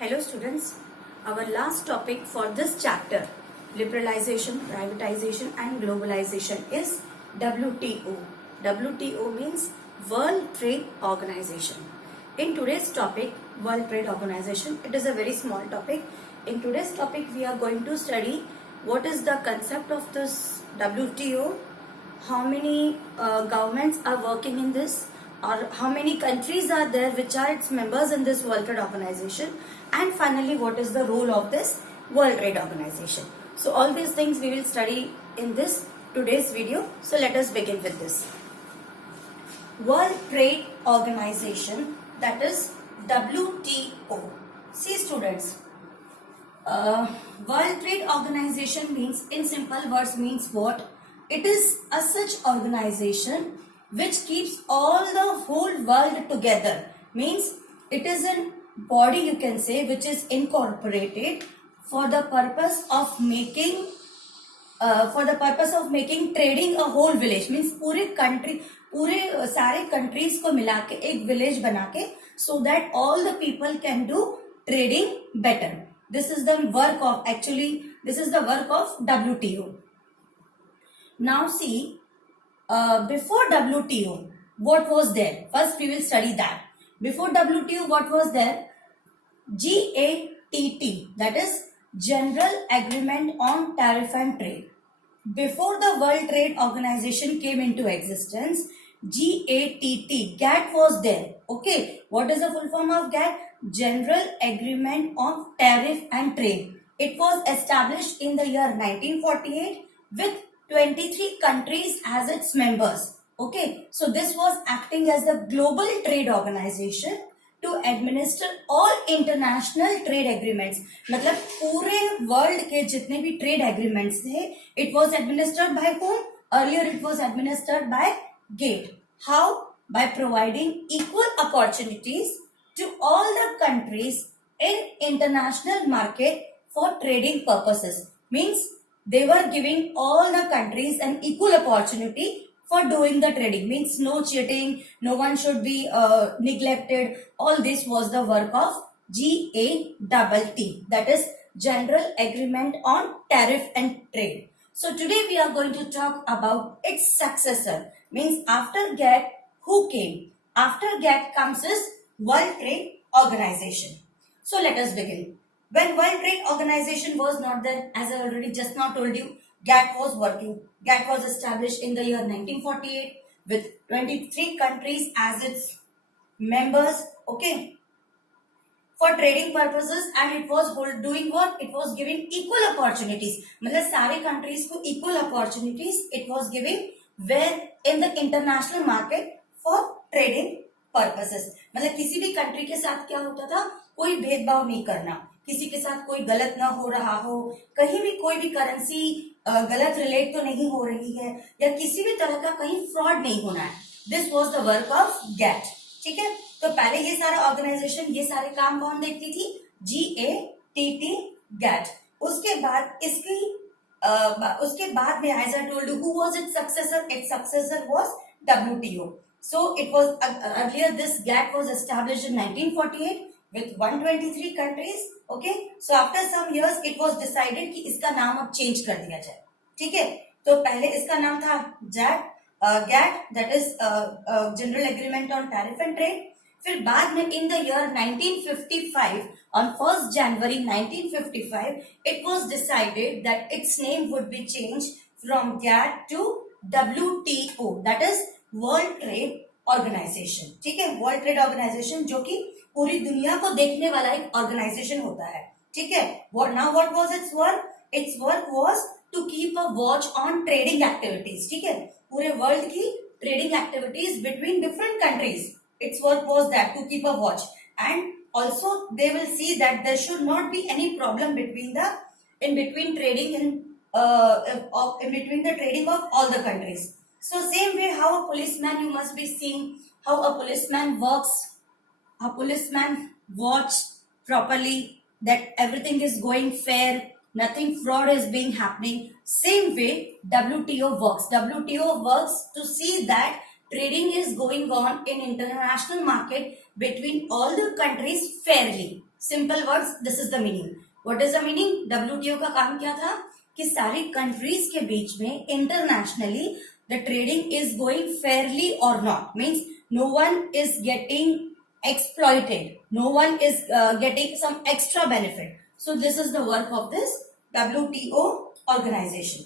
Hello students, our last topic for this chapter, liberalization, privatization and globalization is WTO. WTO means World Trade Organization. In today's topic, World Trade Organization, it is a very small topic. In today's topic, we are going to study what is the concept of this WTO, how many governments are working in this, or how many countries are there which are its members in this World Trade Organization, and finally what is the role of this World Trade Organization. So all these things we will study in this today's video. So let us begin with this. World Trade Organization, that is WTO. See students, World Trade Organization means, in simple words, means what? It is a such organization which keeps all the whole world together. Means it is a body, you can say, which is incorporated for the purpose of making trading a whole village. Means पूरे सारे countries को मिला के एक village बना के, so that all the people can do trading better. This is the work of WTO. Now see, before WTO, what was there? First we will study that. Before WTO, what was there? GATT, that is General Agreement on Tariff and Trade. Before the World Trade Organization came into existence, GATT was there. Okay, what is the full form of GATT? General Agreement on Tariff and Trade. It was established in the year 1948 with 23 countries as its members. Okay, so this was acting as the global trade organization to administer all international trade agreements. मतलब पूरे world के जितने भी trade agreements थे, it was administered by whom? Earlier it was administered by GATT. How? By providing equal opportunities to all the countries in international market for trading purposes. Means they were giving all the countries an equal opportunity for doing the trading. Means no cheating, no one should be neglected. All this was the work of GATT, that is General Agreement on Tariff and Trade. So today we are going to talk about its successor. Means after GATT, who came? After GATT comes is World Trade Organization. So let us begin. When World Trade Organization was not there, as I already just now told you, GATT was working. GATT was established in the year 1948 with 23 countries as its members, okay, for trading purposes, and it was doing what? It was giving equal opportunities. मतलब सारे countries को equal opportunities it was giving where in the international market for trading purposes. मतलब किसी भी country के साथ क्या होता था? कोई भेदभाव नहीं करना, किसी के साथ कोई गलत ना हो रहा हो, कहीं भी कोई भी करेंसी गलत रिलेट तो नहीं हो रही है, या किसी भी तरह का कहीं फ्रॉड नहीं होना है. This was the work of GATT. ठीक है, तो पहले ये सारा ऑर्गेनाइजेशन, ये सारे काम कौन देखती थी? GATT, GATT. उसके बाद में as I told you, who was its successor? Its successor was WTO. So it was earlier this GATT was established in 1948 with 123 countries. Okay, so after some years it was decided कि इसका नाम अब change कर दिया जाए. ठीक है, तो पहले इसका नाम था GATT, that is General Agreement on Tariff and Trade. फिर बाद में in the year 1955, on 1st January 1955, it was decided that its name would be changed from GATT to WTO, that is world trade organization. ठीक है, world trade organisation जो कि पूरी दुनिया को देखने वाला एक ऑर्गेनाइजेशन होता है. ठीक है, now what was its work? Its work was to keep a watch on trading activities. ठीक है, पूरे वर्ल्ड की trading activities between different countries. Its work was that to keep a watch, and also they will see that there should not be any problem in between the trading of all the countries. So same way how a policeman, you must be seeing how a policeman works. A policeman watch properly that everything is going fair, nothing fraud is being happening. Same way WTO works. WTO works to see that trading is going on in international market between all the countries fairly. Simple words, this is the meaning. What is the meaning? WTO का काम क्या था कि सारी countries के बीच में internationally the trading is going fairly or not, means no one is getting exploited, no one is getting some extra benefit. So this is the work of this WTO organization.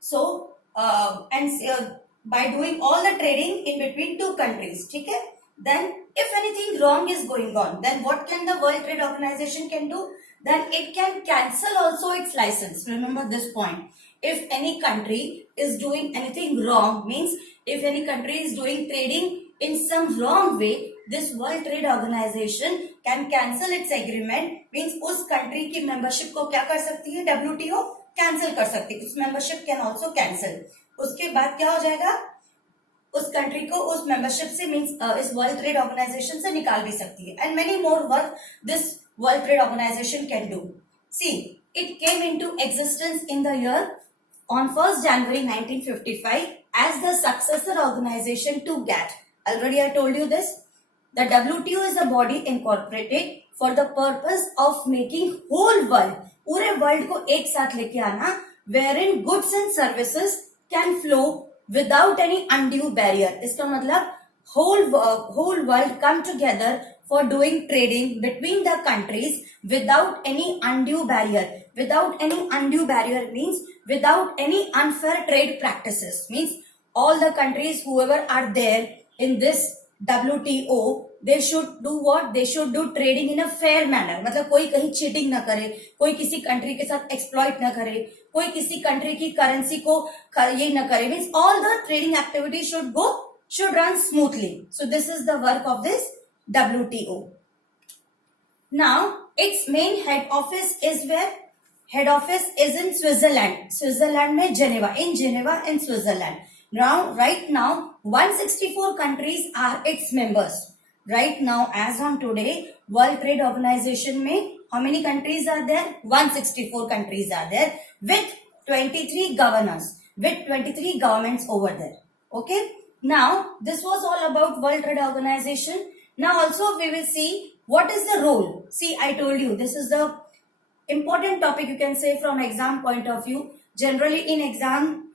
So by doing all the trading in between two countries, ठीक है, then if anything wrong is going on, then what can the World Trade Organization can do? Then it can cancel also its license. Remember this point. If any country is doing anything wrong, means if any country is doing trading in some wrong way, this World Trade Organization can cancel its agreement. Means उस country की membership को क्या कर सकती है? WTO cancel कर सकती है. उस membership can also cancel. उसके बाद क्या हो जाएगा? उस कंट्री को उस मेंबरशिप से मींस इस वर्ल्ड ट्रेड ऑर्गेनाइजेशन से निकाल भी सकती है. And many more work this world trade organization can do. See, it came into existence in the year on 1st January 1955 as the successor organization to GATT. Already I told you this. The WTO is a body incorporated for the purpose of making whole world, पूरे world को एक साथ लेके आना, wherein goods and services can flow without any undue barrier. इसका मतलब whole world come together for doing trading between the countries without any undue barrier. Without any undue barrier means without any unfair trade practices. Means all the countries whoever are there in this WTO, they should do what? They should do trading in a fair manner. मतलब कोई कहीं cheating ना करे, कोई किसी country के साथ exploit ना करे, कोई किसी country की currency को ये ना करे. Means all the trading activities should run smoothly. So this is the work of this WTO. Now its main head office is where? Head office is in Switzerland. Switzerland में Geneva, in Geneva in Switzerland. Now, right now, 164 countries are its members. Right now, as on today, World Trade Organization में how many countries are there? 164 countries are there with 23 governors, with 23 governments over there. Okay. Now, this was all about World Trade Organization. Now, also we will see what is the role. See, I told you this is the important topic, you can say, from exam point of view. Generally in exam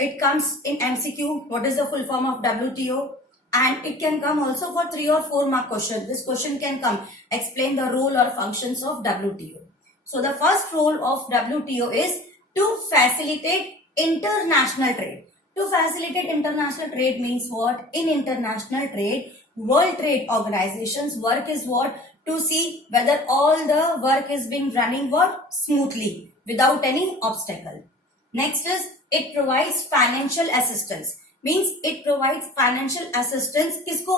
it comes in MCQ, what is the full form of WTO, and it can come also for 3 or 4 mark question. This question can come, explain the role or functions of WTO. So the first role of WTO is to facilitate international trade. To facilitate international trade means what? In international trade, World Trade Organization's work is what? To see whether all the work is being running what? Smoothly, without any obstacle. Next is it provides financial assistance. Means it provides financial assistance किसको?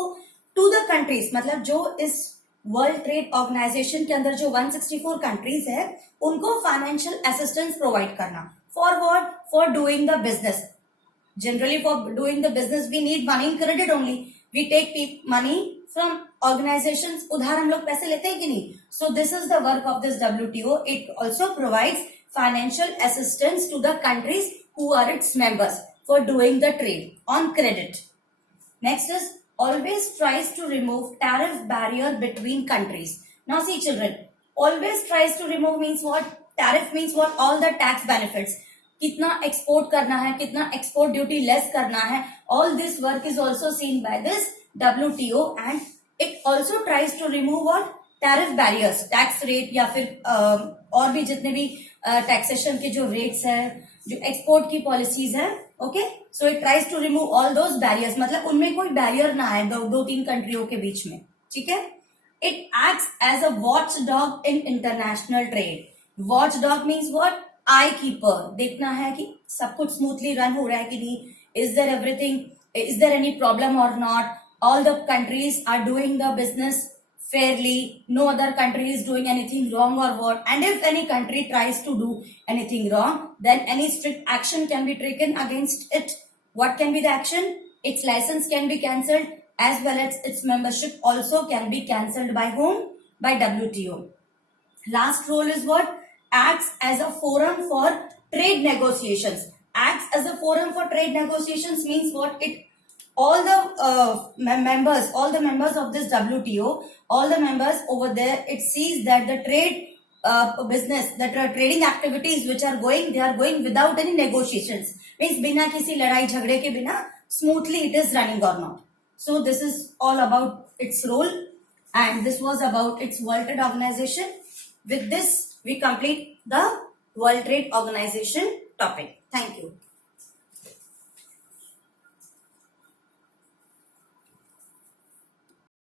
To the countries. मतलब जो इस World Trade Organization के अंदर जो 164 countries है, उनको financial assistance provide करना. For what? For doing the business. Generally for doing the business we need money and credit only. We take money from organizations. उधार हम लोग पैसे लेते हैं कि नहीं? So this is the work of this WTO. It also provides financial assistance to the countries who are its members for doing the trade on credit. Next is always tries to remove tariff barrier between countries. Now see children, always tries to remove means what? Tariff means what? All the tax benefits. कितना export करना है, कितना export duty less करना है, all this work is also seen by this WTO and it also tries to remove what? Tariff barriers, tax rate या फिर और भी जितने भी टैक्सेशन के जो रेट्स है, जो एक्सपोर्ट की पॉलिसीज है. Okay, so it tries to remove all those barriers. मतलब उनमें कोई बैरियर ना आए दो तीन कंट्रियों के बीच में. ठीक है. It acts as a watch dog in international trade. Watch dog means what? Eye keeper. देखना है कि सब कुछ स्मूथली रन हो रहा है कि नहीं. Is there everything, is there any problem और not. All the countries are doing the business fairly, no other country is doing anything wrong or what, and if any country tries to do anything wrong, then any strict action can be taken against it. What can be the action? Its license can be cancelled as well as its membership also can be cancelled. By whom? By WTO. Last role is what? Acts as a forum for trade negotiations. Acts as a forum for trade negotiations means what? It all the all the members of this WTO, all the members over there, it sees that the trade business, that trading activities which are going, they are going without any negotiations. Means बिना किसी लड़ाई झगड़े के बिना smoothly it is running or not. So this is all about its role, and this was about its World Trade Organization. With this, we complete the World Trade Organization topic. Thank you.